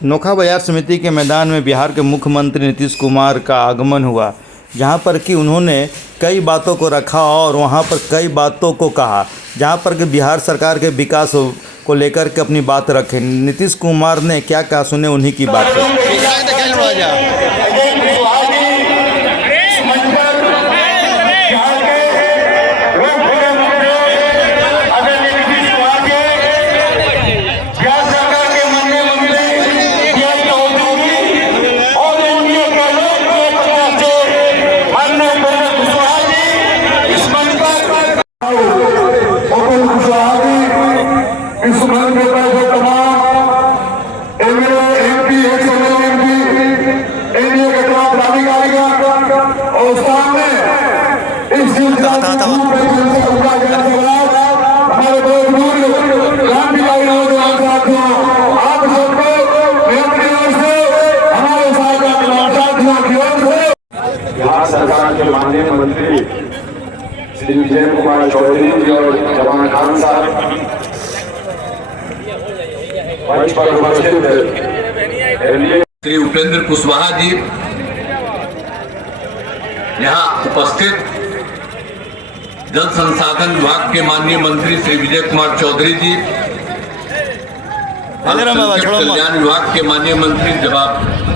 नोखा बाजार समिति के मैदान में बिहार के मुख्यमंत्री नीतीश कुमार का आगमन हुआ, जहां पर कि उन्होंने कई बातों को रखा और वहां पर कई बातों को कहा, जहां पर कि बिहार सरकार के विकास को लेकर के अपनी बात रखे। नीतीश कुमार ने क्या कहा, सुने उन्हीं की बातें। बिहार सरकार के माननीय मंत्री श्री विजय कुमार चौधरी जी और जवान खान साहब मंच पर उपस्थित है। श्री उपेंद्र कुशवाहा जी यहाँ उपस्थित, जल संसाधन विभाग के माननीय मंत्री श्री विजय कुमार चौधरी जी, अल्पसंख्यक कल्याण विभाग के माननीय मंत्री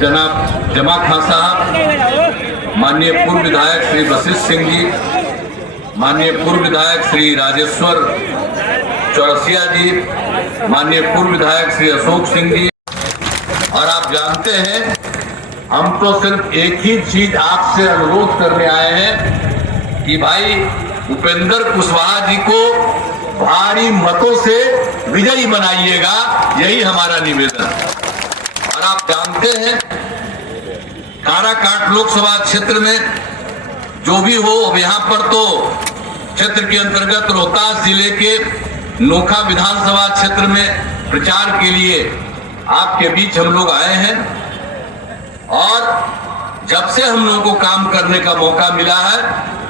जनाब जमा खान साहब, माननीय पूर्व विधायक श्री वशिष्ठ सिंह जी, माननीय पूर्व विधायक श्री राजेश्वर चौरसिया जी, माननीय पूर्व विधायक श्री अशोक सिंह जी। और आप जानते हैं, हम तो सिर्फ एक ही चीज आपसे अनुरोध करने आए हैं कि भाई उपेंद्र कुशवाहा जी को भारी मतों से विजयी बनाइएगा, यही हमारा निवेदन है। और आप जानते हैं, काराकाट लोकसभा क्षेत्र में जो भी हो, अब यहाँ पर तो क्षेत्र के अंतर्गत रोहतास जिले के नोखा विधानसभा क्षेत्र में प्रचार के लिए आपके बीच हम लोग आए हैं। और जब से हम लोगों को काम करने का मौका मिला है,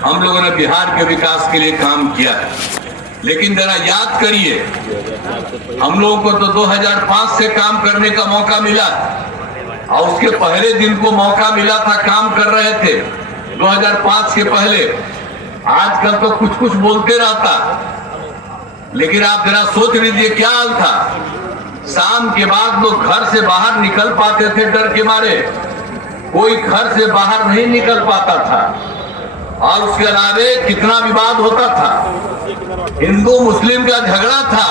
हम लोगों ने बिहार के विकास के लिए काम किया है। लेकिन जरा याद करिए, हम लोगों को तो 2005 से काम करने का मौका मिला और उसके पहले दिन को मौका मिला था, काम कर रहे थे 2005 के पहले। आजकल तो कुछ कुछ बोलते रहता, लेकिन आप जरा सोच लीजिए क्या हाल था। शाम के बाद लोग घर से बाहर निकल पाते थे डर के मारे, कोई घर से बाहर नहीं निकल पाता था। और उसके अलावे कितना विवाद होता था, हिंदू मुस्लिम का झगड़ा था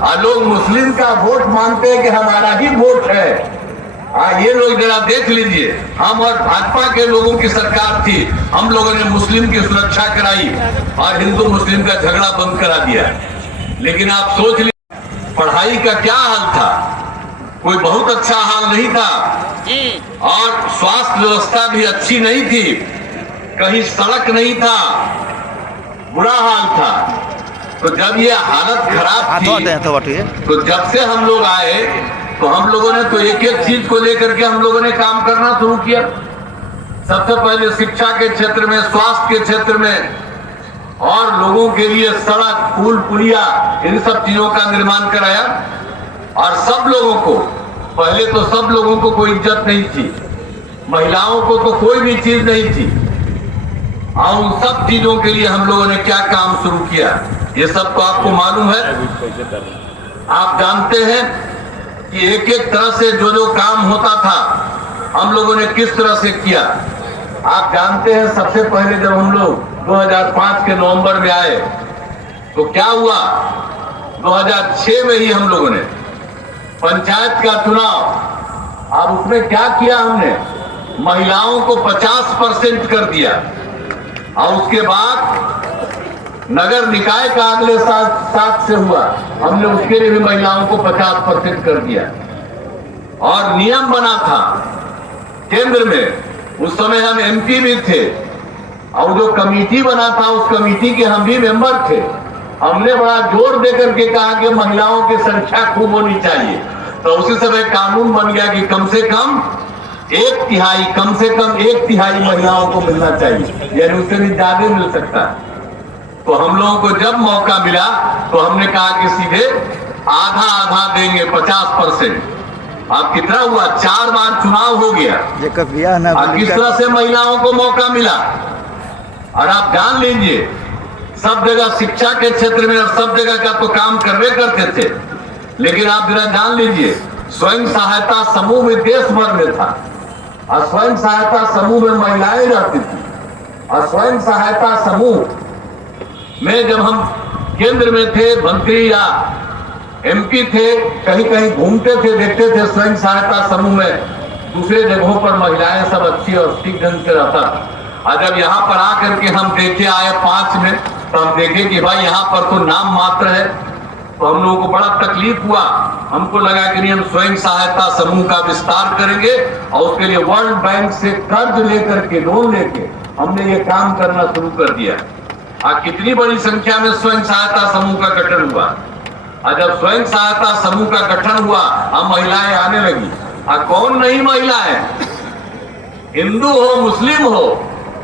और लोग मुस्लिम का वोट मानते हैं कि हमारा ही वोट है। ये लोग जरा देख लीजिए, हम और भाजपा के लोगों की सरकार थी, हम लोगों ने मुस्लिम की सुरक्षा कराई और हिंदू मुस्लिम का झगड़ा बंद करा दिया। लेकिन आप सोच लीजिए, पढ़ाई का क्या हाल था, कोई बहुत अच्छा हाल नहीं था। और स्वास्थ्य व्यवस्था भी अच्छी नहीं थी, कहीं सड़क नहीं था, बुरा हाल था। तो जब ये हालत खराब थी, तो जब से हम लोग आए तो हम लोगों ने तो एक एक चीज को लेकर के हम लोगों ने काम करना शुरू किया। सबसे पहले शिक्षा के क्षेत्र में, स्वास्थ्य के क्षेत्र में, और लोगों के लिए सड़क, पुल, पुलिया, इन सब चीजों का निर्माण कराया। और सब लोगों को, पहले तो सब लोगों को कोई इज्जत नहीं थी, महिलाओं को तो कोई भी चीज नहीं थी। और उन सब चीजों के लिए हम लोगों ने क्या काम शुरू किया, ये सब तो आपको मालूम है। आप जानते हैं कि एक एक तरह से जो जो काम होता था, हम लोगों ने किस तरह से किया। आप जानते हैं, सबसे पहले जब हम लोग 2005 के नवंबर में आए तो क्या हुआ, 2006 में ही हम लोगों ने पंचायत का चुनाव, और उसमें क्या किया हमने, महिलाओं को 50% कर दिया। और उसके बाद नगर निकाय का अगले साथ से हुआ, हमने उसके लिए भी महिलाओं को 50% कर दिया। और नियम बना था केंद्र में, उस समय हम एमपी भी थे, और जो कमेटी बना था उस कमेटी के हम भी मेंबर थे। हमने बड़ा जोर देकर के कहा कि महिलाओं की संख्या खूब होनी चाहिए। तो उसी समय कानून बन गया कि कम से कम एक तिहाई महिलाओं को मिलना चाहिए, यानी उससे भी ज्यादा मिल सकता है। तो हम लोगों को जब मौका मिला तो हमने कहा कि सीधे आधा आधा देंगे, 50%। अब कितना हुआ, 4 बार चुनाव हो गया, ये कभिया ना और किस तरह से महिलाओं को मौका मिला। और आप जान लीजिए, सब जगह शिक्षा के क्षेत्र में और सब जगह का तो काम करवे करते थे, लेकिन आप जरा जान लीजिए, स्वयं सहायता समूह में देश भर में था, और स्वयं सहायता समूह में महिलाएं रहती थी, और स्वयं सहायता समूह में जब हम केंद्र में थे, मंत्री या एमपी थे, कहीं कहीं घूमते थे, देखते थे स्वयं सहायता समूह में दूसरे जगहों पर महिलाएं सब अच्छी और ठीक ढंग से रहता। और जब यहाँ पर आकर के हम देखे आए 5 में, तो हम देखे कि भाई यहाँ पर तो नाम मात्र है, तो हम लोगों को बड़ा तकलीफ हुआ। हमको लगा कि नहीं, हम स्वयं सहायता समूह का विस्तार करेंगे और उसके लिए वर्ल्ड बैंक से कर्ज लेकर के, लोन लेके हमने ये काम करना शुरू कर दिया। कितनी बड़ी संख्या में स्वयं सहायता समूह का गठन हुआ, और जब स्वयं सहायता समूह का गठन हुआ, अब महिलाएं आने लगी। कौन नहीं महिलाएं, हिंदू हो, मुस्लिम हो,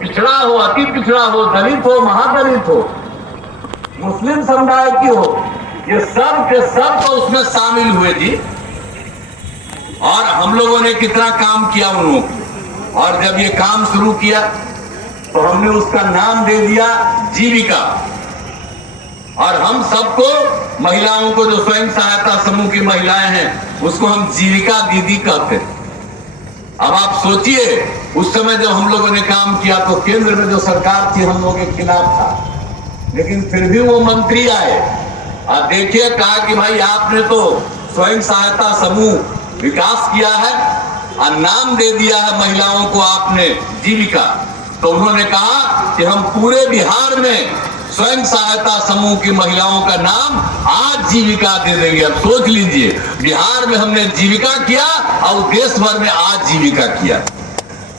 पिछड़ा हो, अति पिछड़ा हो, दलित हो, महादलित हो, मुस्लिम समुदाय की हो, ये सब के सब तो उसमें शामिल हुए जी। और हम लोगों ने कितना काम किया उन लोगों को। और जब ये काम शुरू किया तो हमने उसका नाम दे दिया जीविका। और हम सबको, महिलाओं को, जो स्वयं सहायता समूह की महिलाएं हैं, उसको हम जीविका दीदी कहते हैं। अब आप सोचिए, उस समय जब हम लोगों ने काम किया तो केंद्र में जो सरकार थी हम लोगों के खिलाफ था, लेकिन फिर भी वो मंत्री आए और देखिए, कहा कि भाई आपने तो स्वयं सहायता समूह विकास किया है और नाम दे दिया है महिलाओं को आपने जीविका। तो उन्होंने कहा कि हम पूरे बिहार में स्वयं सहायता समूह की महिलाओं का नाम आज जीविका दे देंगे। अब सोच लीजिए, बिहार में हमने जीविका किया और देश भर में आज जीविका किया।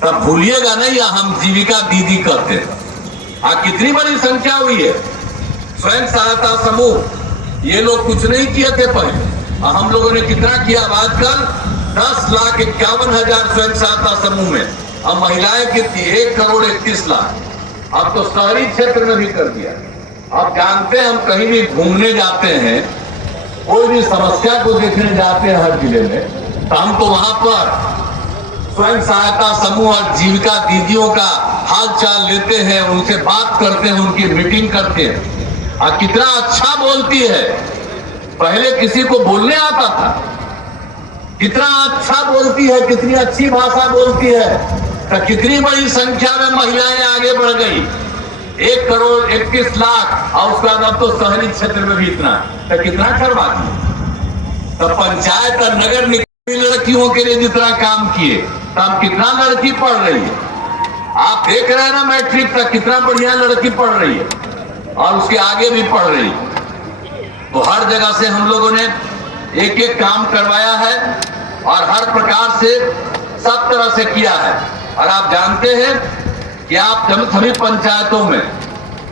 तब भूलिएगा नहीं, हम जीविका दीदी कहते हैं। कितनी बड़ी संख्या हुई है स्वयं सहायता समूह। ये लोग कुछ नहीं किए थे पहले, हम लोगों ने कितना किया। आजकल 10,51,000 स्वयं सहायता समूह में, अब महिलाएं कितनी, 1,31,00,000। अब तो शहरी क्षेत्र में भी कर दिया। आप जानते हैं, हम कहीं भी घूमने जाते हैं, कोई भी समस्या को देखने जाते हैं हर जिले में, तो हम तो वहां पर स्वयं सहायता समूह और जीविका दीदियों का हाल चाल लेते हैं, उनसे बात करते हैं, उनकी मीटिंग करते हैं। और कितना अच्छा बोलती है, पहले किसी को बोलने आता था, कितना अच्छा बोलती है, कितनी अच्छी भाषा बोलती है। तो कितनी बड़ी संख्या में महिलाएं आगे बढ़ गई, 1,31,00,000। और उसके बाद अब तो शहरी क्षेत्र में भी इतना, तो कितना करवा दिए। तो पंचायत और नगर निकाय लड़कियों के लिए जितना काम किए, तब कितना लड़की पढ़ रही है। आप देख रहे हैं ना, मैट्रिक तक कितना बढ़िया लड़की पढ़ रही है, और उसके आगे भी पढ़ रही है। तो हर जगह से हम लोगों ने एक एक काम करवाया है, और हर प्रकार से सब तरह से किया है। और आप जानते हैं कि आप सभी पंचायतों में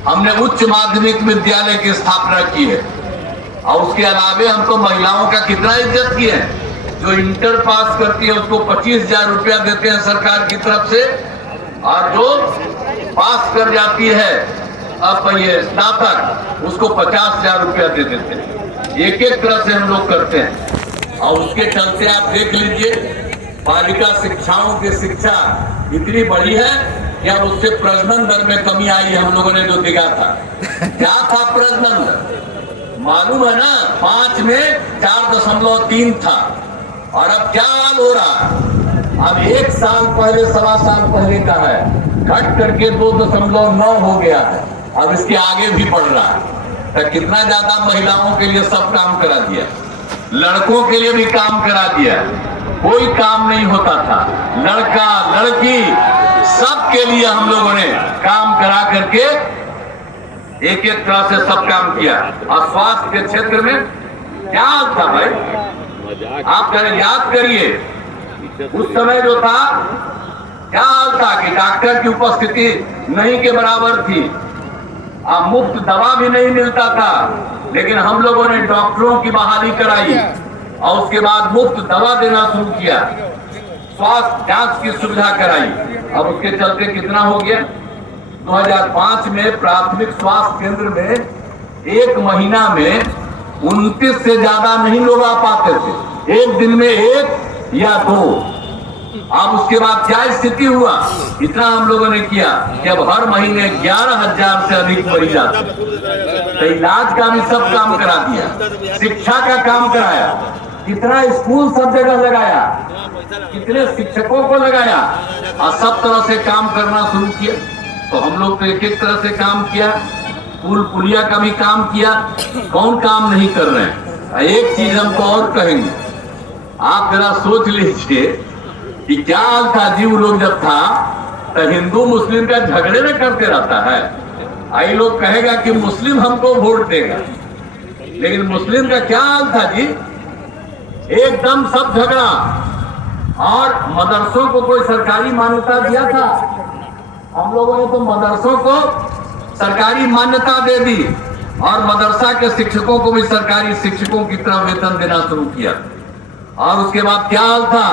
हमने उच्च माध्यमिक विद्यालय की स्थापना की है, और उसके अलावे हम तो महिलाओं का कितना इज्जत किए हैं। जो इंटर पास करती है उसको 25,000 रुपया देते हैं सरकार की तरफ से, और जो पास कर जाती है अब ये स्नातक, उसको 50,000 रुपया दे देते हैं। एक एक तरह से हम लोग करते हैं, और उसके चलते आप देख लीजिए, बालिका शिक्षाओं की शिक्षा इतनी बड़ी है कि अब उससे प्रजनन दर में कमी आई है। हम लोगों ने जो देखा था, क्या था प्रजनन दर, मालूम है ना, 5 में 4.3 था, और अब क्या हाल हो रहा है। अब 1 साल पहले, 1.25 साल पहले का है, घट करके 2.9 हो गया है। अब इसके आगे भी बढ़ रहा है। तो कितना ज्यादा महिलाओं के लिए सब काम करा दिया, लड़कों के लिए भी काम करा दिया। कोई काम नहीं होता था, लड़का लड़की सबके लिए हम लोगों ने काम करा करके एक एक तरह से सब काम किया। और स्वास्थ्य के क्षेत्र में क्या था भाई, आप याद करिए, उस समय जो था क्या हाल था कि डॉक्टर की उपस्थिति नहीं के बराबर थी, अब मुफ्त दवा भी नहीं मिलता था, लेकिन हम लोगों ने डॉक्टरों की बहाली कराई और उसके बाद मुफ्त दवा देना शुरू किया, स्वास्थ्य जांच की सुविधा कराई। अब उसके चलते कितना हो गया, 2005 में प्राथमिक स्वास्थ्य केंद्र में 1 महीना में 29 से ज्यादा नहीं लोग आ पाते थे। एक दिन में 1 या 2। अब उसके बाद क्या स्थिति हुआ, इतना हम लोगों ने किया कि अब हर महीने 11,000 से अधिक मरीज आते, तो इलाज का भी सब काम करा दिया, शिक्षा का काम कराया, कितना स्कूल सब जगह लगाया, कितने शिक्षकों को लगाया और सब तरह से काम करना शुरू किया। तो हम लोग तो एक एक तरह से काम किया, पुल पुलिया का भी काम किया, कौन काम नहीं कर रहे हैं। एक चीज हमको और कहेंगे, आप जरा सोच लीजिए कि क्या हाल था जी वो लोग जब था, तो हिंदू मुस्लिम का झगड़े में करते रहता है। आई लोग कहेगा कि मुस्लिम हमको वोट देगा, लेकिन मुस्लिम का क्या हाल था जी, एकदम सब झगड़ा। और मदरसों को कोई सरकारी मान्यता दिया था, हम लोगों ने तो मदरसों को सरकारी मान्यता दे दी और मदरसा के शिक्षकों को भी सरकारी शिक्षकों की तरह वेतन देना शुरू किया। और उसके बाद क्या हाल था,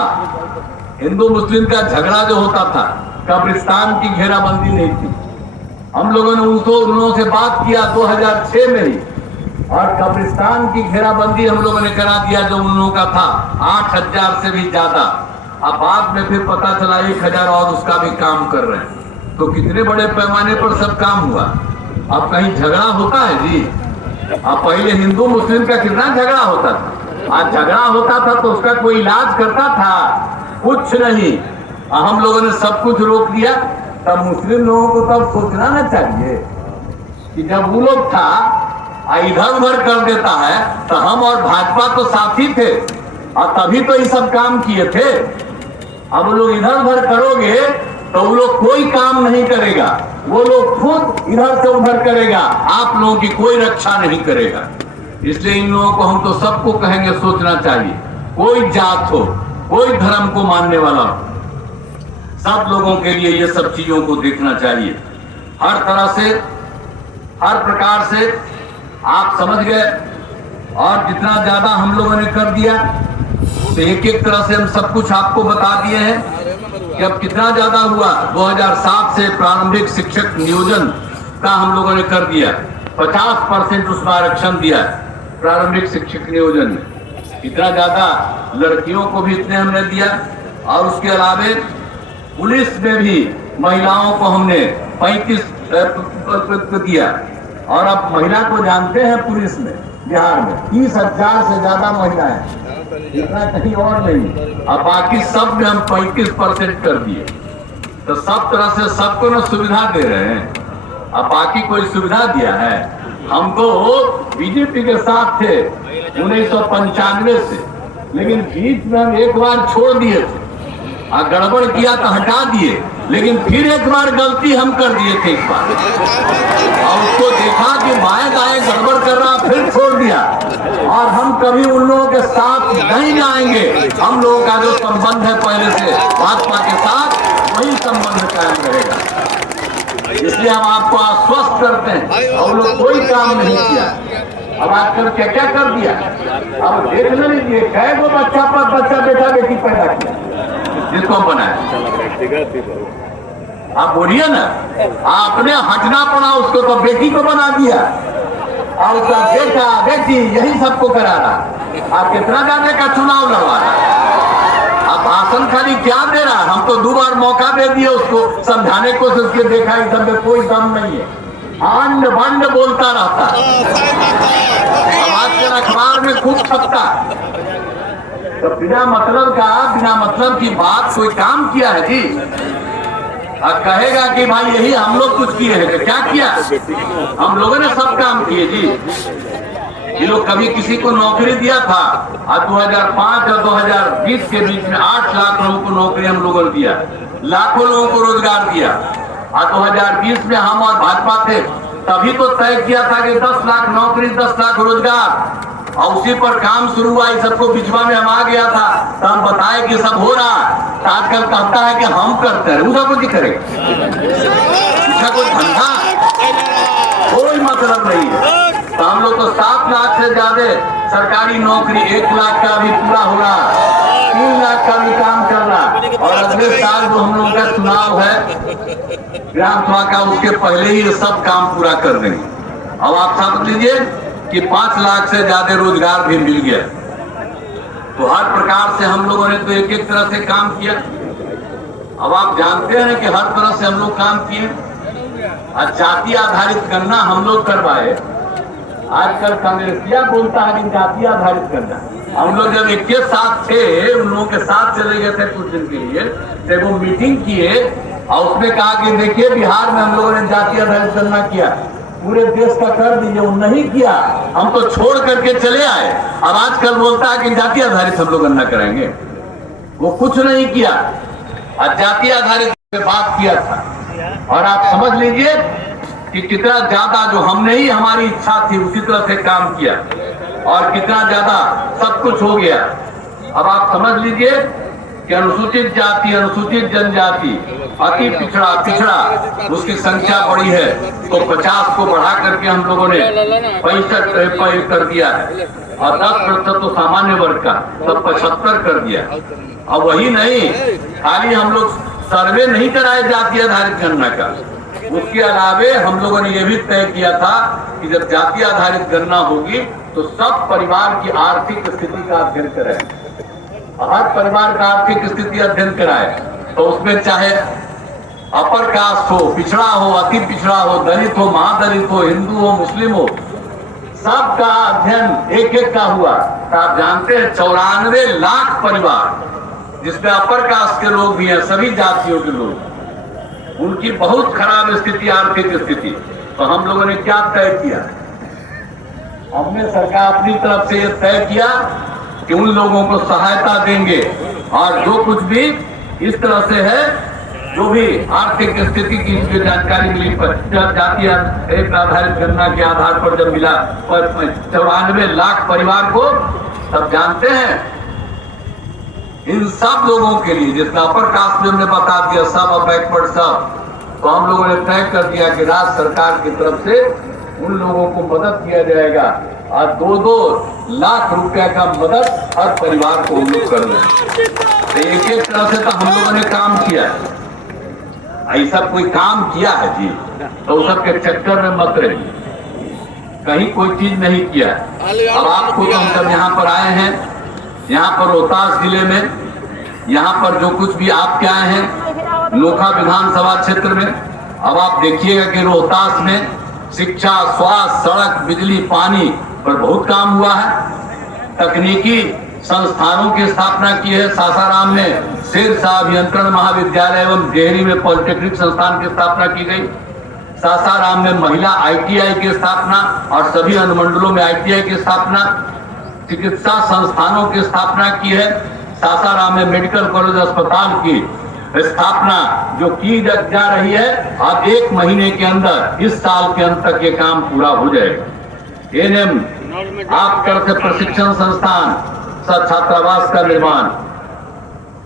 हिंदू मुस्लिम का झगड़ा जो होता था, कब्रिस्तान की घेराबंदी नहीं थी, हम लोगों ने उन लोगों से बात किया 2006 में ही, और कब्रिस्तान की घेराबंदी हम लोगों ने करा दिया जो उन लोगों का था 8,000 से भी ज्यादा। अब बाद में फिर पता चला 1,000 और उसका भी काम कर रहे हैं। तो कितने बड़े पैमाने पर सब काम हुआ। अब कहीं झगड़ा होता है जी, अब पहले हिंदू मुस्लिम का कितना झगड़ा होता था, आज झगड़ा होता था तो उसका कोई इलाज करता था, कुछ नहीं। हम लोगों ने सब कुछ रोक दिया। तब मुस्लिम लोगों को तब सोचना ना चाहिए कि जब वो लोग था इधर उधर कर देता है, तो हम और भाजपा तो साथी थे और तभी तो ये सब काम किए थे। अब वो लोग इधर उधर करोगे तो वो लोग कोई काम नहीं करेगा, वो लोग खुद इधर से उधर करेगा, आप लोगों की कोई रक्षा नहीं करेगा। इसलिए इन लोगों को हम तो सबको कहेंगे सोचना चाहिए, कोई जात हो, कोई धर्म को मानने वाला हो, सब लोगों के लिए ये सब चीजों को देखना चाहिए। हर तरह से, हर प्रकार से आप समझ गए। और जितना ज्यादा हम लोगों ने कर दिया, तो एक एक तरह से हम सब कुछ आपको बता दिए हैं कि अब कितना ज्यादा हुआ। 2007 से प्रारंभिक शिक्षक नियोजन का हम लोगों ने कर दिया, 50% उसमें आरक्षण दिया प्रारंभिक शिक्षक नियोजन में। इतना ज्यादा लड़कियों को भी इतने हमने दिया। और उसके अलावे पुलिस में भी महिलाओं को हमने 35 दिया। और अब महिला को जानते हैं पुलिस में बिहार में 30,000 से ज्यादा महिलाएं, इतना कहीं और नहीं। अब बाकी सब में हम 35% कर दिए। तो सब तरह से सबको ना सुविधा दे रहे हैं। अब बाकी कोई सुविधा दिया है? हम तो बीजेपी के साथ थे 1995 से, लेकिन बीच में हम एक बार छोड़ दिए थे और गड़बड़ किया तो हटा दिए, लेकिन फिर एक बार गलती हम कर दिए थे एक बार, और उसको देखा कि बाएं दाएं गड़बड़ कर रहा, फिर छोड़ दिया। और हम कभी उन लोगों के साथ नहीं आएंगे। हम लोगों का जो संबंध है पहले से भाजपा के साथ, वही संबंध कायम रहेगा। इसलिए हम आपको आश्वस्त करते हैं, और लोग कोई काम नहीं किया। अब आजकल क्या क्या कर दिया, अब देख लीजिए कै गो बच्चा पर बच्चा बेटा बेटी पैदा किया जिसको बनाया। आप बोलिए ना, आपने हटना पड़ा उसको, तो बेटी को बना दिया और उसका बेटा बेटी यही सबको करा रहा। आप कितना जाने का चुनाव लड़वा रहा, आप भाषण खाली क्या दे रहा। हम तो 2 बार मौका दे दिए उसको समझाने को, उसके देखा इस सब में कोई दम नहीं है, अंड बंड बोलता रहता है। आजकल अखबार में खूब छपता, तो बिना मतलब की बात कोई काम किया है जी। और कहेगा कि भाई यही हम लोग कुछ किए हैं, क्या किया? हम लोगों ने सब काम किए जी। ये लोग कभी किसी को नौकरी दिया था, और 2005 और 2020 के बीच में 8 लाख लोगों को नौकरी हम लोगों ने दिया, लाखों लोगों को रोजगार दिया। और 2020 में हम और भाजपा थे, तभी तो तय किया था कि 10 लाख नौकरी, 10 लाख रोजगार, और उसी पर काम शुरू हुआ। इस सबको बिचवा में हम आ गया था, तो हम बताए कि सब हो रहा है। तो आजकल कहता है कि हम करते हैं, उसका कुछ करेगा, इसका कोई धंधा कोई मतलब नहीं है। तो हम लोग तो 7 लाख से ज्यादा सरकारी नौकरी, 1 लाख का भी पूरा हो रहा, 3 लाख का भी काम चल रहा। और अगले साल जो हम लोग का चुनाव है ग्राम सभा का, उसके पहले ही ये सब काम पूरा कर देंगे। अब आप समझ लीजिए कि 5 लाख से ज्यादा रोजगार भी मिल गया। तो हर प्रकार से हम लोगों ने तो एक एक तरह से काम किया। अब आप जानते हैं कि हर तरह से हम लोग काम किए। जाति आधारित करना हम लोग करवाए। आजकल कांग्रेसिया बोलता है कि जाति आधारित करना। हम लोग जब एक साथ थे, उन लोगों के साथ चले गए थे कुछ दिन के लिए, जब वो मीटिंग किए और उसने कहा कि देखिए बिहार में हम लोगों ने जाति आधारित गणना किया, पूरे देश का कर दीजिए। वो नहीं किया, हम तो छोड़ करके चले आए। अब आजकल बोलता है कि जाति आधारित हम लोग गणना कराएंगे। वो कुछ नहीं किया और जाति आधारित बात किया था। और आप समझ लीजिए कि कितना ज्यादा जो हमने ही हमारी इच्छा थी उसी तरह से काम किया और कितना ज्यादा सब कुछ हो गया। अब आप समझ लीजिए कि अनुसूचित जाति, अनुसूचित जनजाति, अति पिछड़ा, पिछड़ा उसकी संख्या बढ़ी है तो 50 को बढ़ा करके हम लोगों ने 65 कर दिया है और 10% तो सामान्य वर्ग का, तब 75 कर दिया। अब वही नहीं, खाली हम लोग सर्वे नहीं कराए जाति आधारित गणना का, उसके अलावे हम लोगों ने यह भी तय किया था कि जब जाति आधारित गणना होगी तो सब परिवार की आर्थिक स्थिति का अध्ययन करें। हर परिवार का आर्थिक स्थिति अध्ययन कराए, तो उसमें चाहे अपर कास्ट हो, पिछड़ा हो, अति पिछड़ा हो, दलित हो, महादलित हो, हिंदू हो, मुस्लिम हो, सबका अध्ययन एक एक का हुआ। तो आप जानते हैं 94 लाख परिवार जिसमें अपर कास्ट के लोग भी हैं, सभी जातियों के लोग, उनकी बहुत खराब स्थिति, आर्थिक स्थिति। तो हम लोगों ने क्या तय किया? हमने सरकार अपनी तरफ से यह तय किया कि उन लोगों को सहायता देंगे और जो कुछ भी इस तरह से है, जो भी आर्थिक स्थिति की जो जानकारी मिली, जाति आधारित गणना के आधार पर जब मिला 94 लाख परिवार को, तब जानते हैं इन सब लोगों के लिए, जिसमें अपर कास्ट में हमने बता दिया सब और बैकवर्ड सब, तो हम लोगों ने तय कर दिया कि राज्य सरकार की तरफ से उन लोगों को मदद किया जाएगा और 2-2 लाख रुपया का मदद हर परिवार को हम लोग कर रहे हैं। एक एक तरह से तो हम लोगों ने काम किया है। ऐसा कोई काम किया है जी तो उस सब के चक्कर में मत रहिए, कहीं कोई चीज नहीं किया। अब आपको तो हम सब यहाँ पर आए हैं, यहाँ पर रोहतास जिले में, यहाँ पर जो कुछ भी आपके आए हैं नोखा विधानसभा क्षेत्र में। अब आप देखिएगा कि रोहतास में शिक्षा, स्वास्थ्य, सड़क, बिजली, पानी पर बहुत काम हुआ है। तकनीकी संस्थानों की स्थापना की है। सासाराम में शेरशाह अभियंत्रण महाविद्यालय एवं डेहरी में पॉलिटेक्निक संस्थान की स्थापना की गई। सासाराम में महिला ITI की स्थापना और सभी अनुमंडलों में ITI की स्थापना। चिकित्सा संस्थानों की स्थापना की है। सासाराम में मेडिकल कॉलेज अस्पताल की स्थापना जो की जा रही है, अब 1 महीने के अंदर इस साल के अंत तक ये काम पूरा हो जाएगा। ANM आप कर से प्रशिक्षण संस्थान, छात्रावास का निर्माण,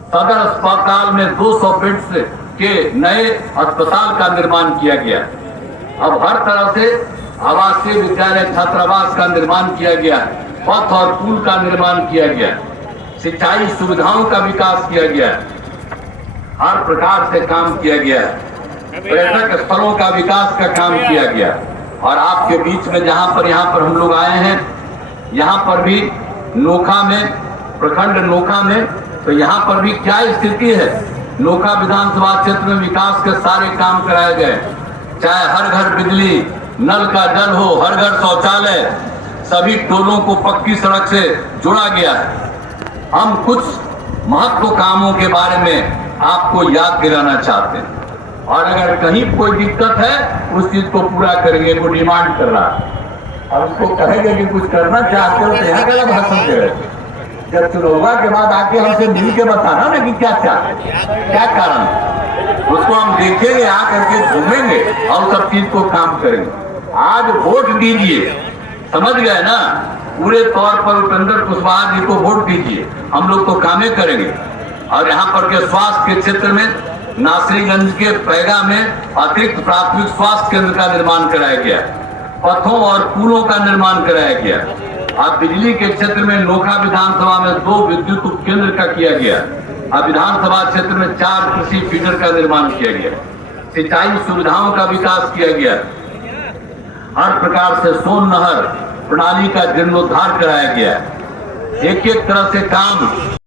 सदर अस्पताल में 200 बेड्स के नए अस्पताल का निर्माण किया गया। अब हर तरह से आवासीय विद्यालय, छात्रावास का निर्माण किया गया, पथ और पुल का निर्माण किया गया, सिंचाई सुविधाओं का विकास किया गया, हर प्रकार से काम किया गया, पर्यटक स्थलों का विकास का काम किया गया। और आपके बीच में जहां पर यहाँ पर हम लोग आए हैं, यहाँ पर भी नोखा में, प्रखंड नोखा में, तो यहाँ पर भी क्या स्थिति है? नोखा विधानसभा क्षेत्र में विकास के सारे काम कराए गए, चाहे हर घर बिजली, नल का जल हो, हर घर शौचालय, सभी टोलों को पक्की सड़क से जोड़ा गया है। हम कुछ महत्व कामों के बारे में आपको याद दिलाना चाहते हैं और अगर कहीं कोई दिक्कत है उस चीज को पूरा करेंगे। वो डिमांड कर रहा है और उसको कहेंगे कि कुछ करना चाहते हो तो यहाँ गला भाषण दे रहे। जब चुनाव के बाद आके हमसे मिल के बताना ना कि क्या चाहते, क्या कारण, उसको हम देखेंगे, आकर के घूमेंगे और सब चीज को काम करेंगे। आज वोट दीजिए, समझ गए ना, पूरे तौर पर उपेंद्र कुशवाहा जी को वोट दीजिए, हम लोग तो कामें करेंगे। और यहाँ पर के स्वास्थ्य के क्षेत्र में नासरीगंज के पैगा में अतिरिक्त प्राथमिक स्वास्थ्य केंद्र का निर्माण कराया गया, पथों और पुलों का निर्माण कराया गया। अब बिजली के क्षेत्र में नोखा विधानसभा में 2 विद्युत उपकेंद्र का किया गया। अब विधानसभा क्षेत्र में 4 कृषि फीडर का निर्माण किया गया, सिंचाई सुविधाओं का विकास किया गया, हर प्रकार से सोन नहर प्रणाली का जीर्णोद्धार कराया गया। एक एक तरह से काम